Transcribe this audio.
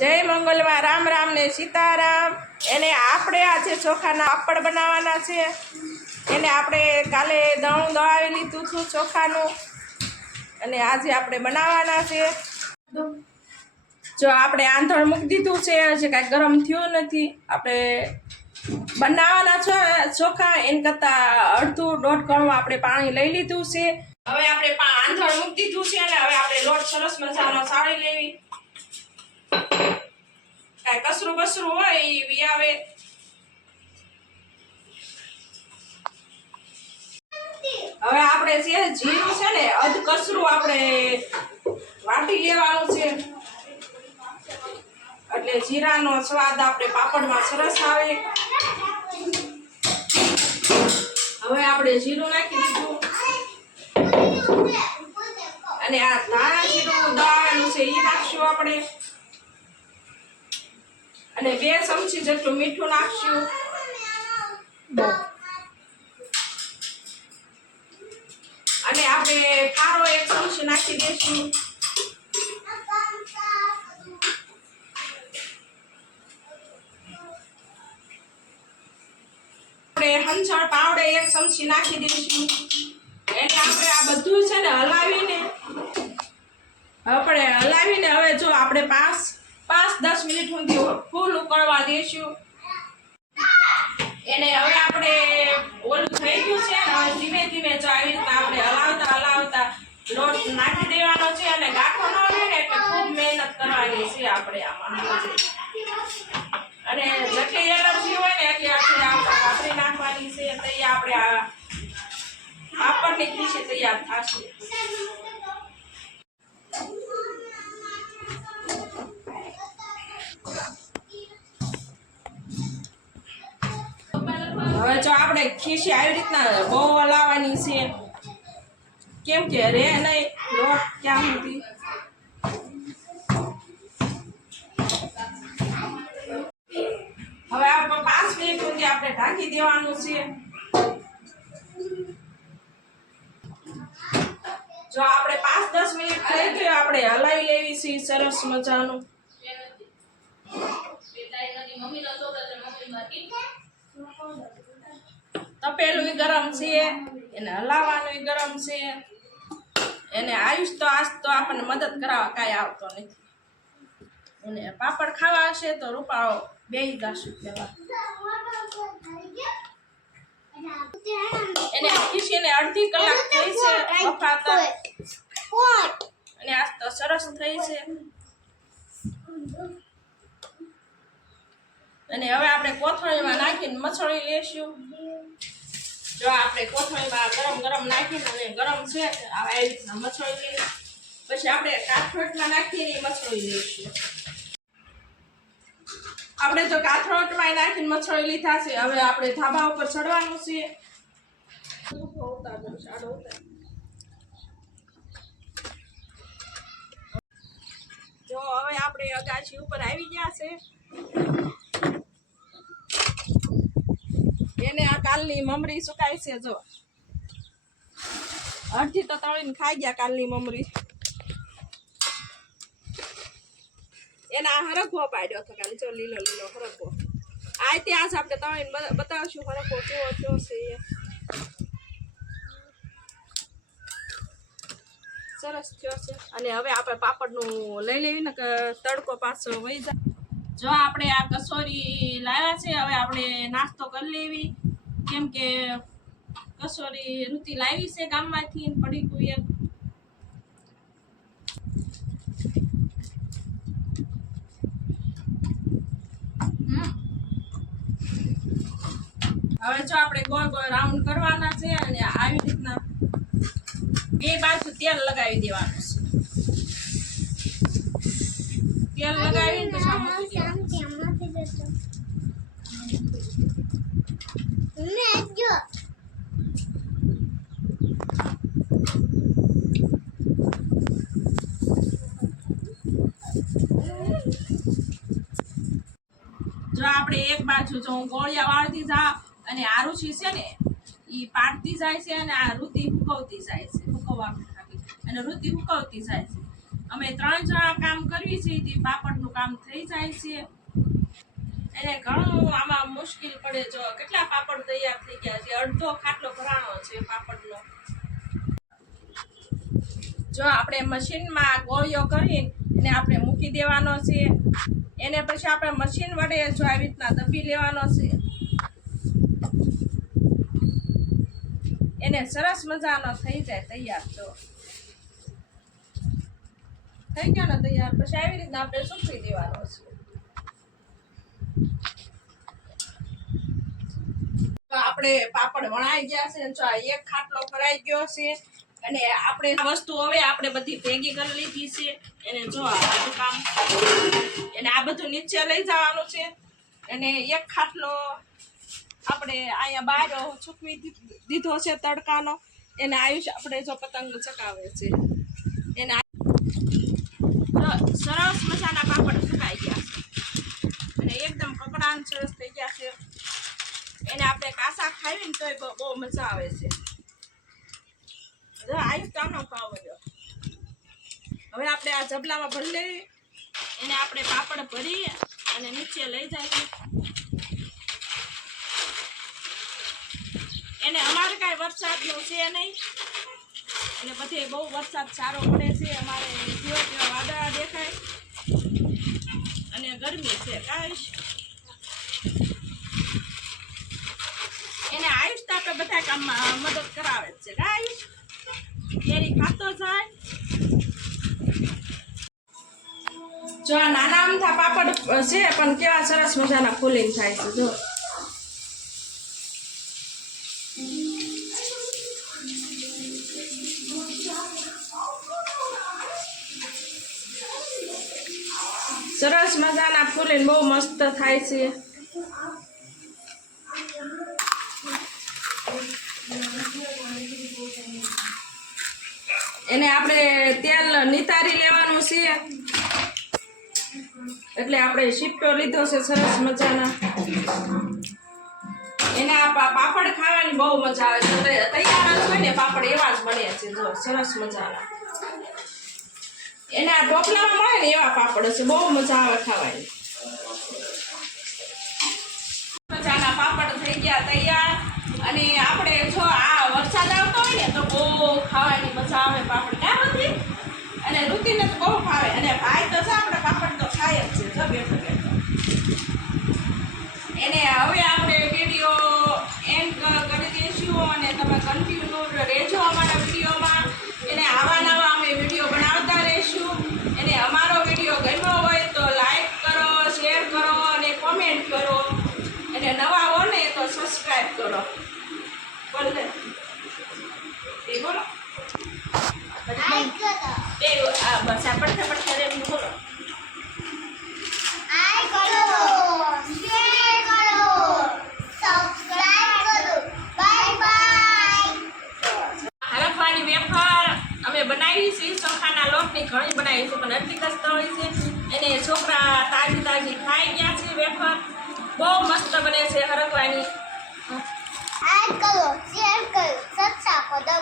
જય મંગલમાં રામ રામ ને સીતારામ. એને આપણે આજે ચોખાના પાપડ બનાવવાના છે, એને આપણે કાલે દણું દળાવી લીધું છું ચોખાનું. અને આજે આપણે બનાવવાના છે. જો આપણે આંધણ મૂકી દીધું છે, હજી કાંઈ ગરમ થયું નથી. આપણે બનાવવાના છો ચોખા, એના કરતાં અડધું દોઢ કણું આપણે પાણી લઈ લીધું છે. હવે આપણે આંધણ મૂકી દીધું છે, અને હવે આપણે લોટ સરસ મજાનો સાળી લેવી. કાંઈ કસરું બસરું હોય એ આવે. હવે આપણે છે જીરું છે ને, અધ કસરું આપણે વાટી લેવાનું છે. એટલે જીરાનો સ્વાદ આપણે પાપડમાં સરસ આવે. હવે આપણે જીરું નાખી દીધું. અને આ ધાણા જીરું દળાવેલું છે એ નાખશું આપણે. અને બે ચમચી જેટલું મીઠું નાખશું. અને આપણે ખારો એક ચમચી નાખી દઈશું. આપણે હંચળ પાવડે એક ચમચી નાખી દઈશું. એટલે આપણે આ બધું છે ને હલાવીને, આપણે હલાવીને હવે જો આપણે પાંચ પાંચ દસ મિનિટ સુધી ફૂલ ઉકળવા દઈશું. એને હવે આપણે ઓલું થઈ ગયું છે હવે ધીમે ધીમે જો આપણે હલાવતા હલાવતા લોટ નાખી દેવાનો છે અને ગાંઠો ન રહે ને એટલે ખૂબ મહેનત કરવાની છે આપણે આમાં. અને જેટલી એલર્જી હોય ને એટલી આપણે આપણે નાખવાની છે. તૈયાર આપણે આ પાપડની ખીચી તૈયાર થશે. આપણે ખીસી આવી રીતના બહુ હલાવવાની છે. કેમ કે રે નહીં લોટ ક્યાં સુધી? હવે આપણે પાંચ મિનિટ સુધી આપણે ઢાંકી દેવાનું છે. જો આપણે પાંચ દસ મિનિટ થઈ ગઈ આપણે હલાવી લેવી છે સરસ મજાનું. તપેલું ગરમ છે એને હલાવવાનું ગરમ છે. એને આયુષ તો આજ તો આપણને મદદ કરાવવા કાંઈ આવતો નથી. એને પાપડ ખાવા હશે તો રૂપાળો બે જશું લેવા એને ખીસીને અડધી કલાક થઈ છે બફાતા અને આજ તો સરસ થઈ છે. અને હવે આપણે કોથળીમાં નાખીને મસળી લેશું. જો આપણે કોથળીમાં ગરમ ગરમ નાખીને અને ગરમ છે આવી રીતના મસળી લઈએ પછી આપણે કાથરોટમાં નાખીને મસળી લઈશું. આપણે જો કાથરોટમાં નાખીને મસળી લીધા છે, હવે આપણે ધાબા ઉપર ચડવાનું છે. જો હવે આપણે અગાશી ઉપર આવી ગયા છે એને આ કાલની મમરી સુકાય છે જો. અડધી તો તળીને ખાઈ ગયા કાલની મમરી. એના આ હરખવો પાડ્યો હતો કાલે, જો લીલો લીલો હરખવો. આ ઇતિહાસ આપણે તળીને બતાવશું હરખવો કેવો થયો છે સરસ થયો છે. અને હવે આપણે પાપડનું લઈ લેવી ને તડકો પાછો વહી જાય. જો આપણે આ કસોરી લાવ્યા છે, હવે આપણે નાસ્તો કરી લેવી. કેમ કે કસોરી ઋતિ લાવી છે ગામમાંથી પડી ગયું એક હવે જો આપણે ગોળ ગોળ રાઉન્ડ કરવાના છે અને આવી રીતના બે બાજુ તેલ લગાવી દેવાનું છે. તેલ લગાવીને પછી આમ મૂકી દેવાનું. જો આપણે એક બાજુ જો હું ગોળિયા વાળતી જા અને આરુષી છે ને, એ પાડતી જાય છે અને આ ઋતિ હુકવતી જાય છે હુકવવા અને ઋતિ હુકવતી જાય છે. અમે ત્રણ જણા કામ કરવી છે, તે પાપડનું કામ થઈ જાય છે. એને ઘણું આમાં મુશ્કેલ પડે જો. કેટલા પાપડ તૈયાર થઈ ગયા છે? અડધો ખાટલો ભરાણો છે પાપડનો. જો આપણે મશીનમાં ગોળીઓ કરીને એને આપણે મૂકી દેવાનો છે. એને પછી આપણે મશીન વડે જો આવી રીતના દબી લેવાનો છે. એને સરસ મજાનો થઈ જાય તૈયાર, જો. થઈ ગયો ને તૈયાર? પછી આવી રીતના આપણે સૂકવી દેવાનો છે. આપણે પાપડ વણાઈ ગયા છે એક ખાટલો ભરાઈ ગયો છે અને આપણે વસ્તુ હવે આપણે બધી ભેગી કરી લીધી છે. એને જો આ કામ એને આ બધું નીચે લઈ જવાનું છે. અને એક ખાટલો આપણે અહીંયા બહાર સૂકવી દીધો છે તડકાનો. એને આયુષ આપણે જો પતંગ ચકાવે છે એને આ- જો સરસ મજાના પાપડ સુકાઈ ગયા છે અને એકદમ કકડાન સરસ થઈ ગયા છે એને આપણે કાસા ખાવી ને તોય બહુ બહુ મજા આવે છે. હવે આપણે આ જબલામાં ભરી લેવી એને આપણે પાપડ ભરી અને નીચે લઈ જઈએ. એને અમારે કાંઈ વરસાદનું છે નહીં. અને પછી બહુ વરસાદ સારો પડે છે. અમારે જેવો જેવા વાદળા દેખાય. અને ગરમી છે. કાંઈ એને આયુષ તો બધા કામમાં મદદ કરાવે છે. આયુષ કેરી ખાતો જાય. જો આ નાના અમથા પાપડ છે, પણ કેવા સરસ મજાના ફૂલિંગ થાય છે, જો. સરસ મજાના ફૂલીને બહુ મસ્ત થાય છે. એને આપણે તેલ નિતારી લેવાનું છે. એટલે આપણે શિફ્ટો લીધો છે સરસ મજાના. એને આ પાપડ ખાવાની બહુ મજા આવે છે. તૈયાર જ હોય ને, પાપડ એવા જ બને છે. જો, સરસ મજાના. એને આ ઢોકલામાં મળે ને એવા પાપડ છે બહુ મજા આવે ખાવાની. મજાના પાપડ થઈ ગયા તૈયાર. અને આપણે જો આ વરસાદ આવતો હોય ને તો બહુ ખાવાની મજા આવે, પાપડ ક્યાં બધી અને ઋતિને તો બહુ ભાવે. અને ભાઈ તો છે, આપણે પાપડ તો ખાય જ છે જો બેઠો એને હવે આપણે વીડિયો એન્ડ કરી દઈશું અને તમે કન્ટિન્યુ રહેજો અમારા વિડીયોમાં. એને આવા નવા અમે વીડિયો બનાવતા રહીશું. એને અમારો વીડિયો ગમ્યો હોય તો લાઈક કરો શેર કરો અને કોમેન્ટ કરો. અને નવા હો ને તો સબસ્ક્રાઈબ કરો. બોલે એ બોલો. બસ લોટની ઘણી બનાવી છે પણ એટલી કસ્તળી છે. એને છોકરા તાજી તાજી ખાઈ ગયા છે વેફર. બહુ મસ્ત બને છે હરકવાની. આ કરો શેર કરો સબસ્ક્રાઇબ કરો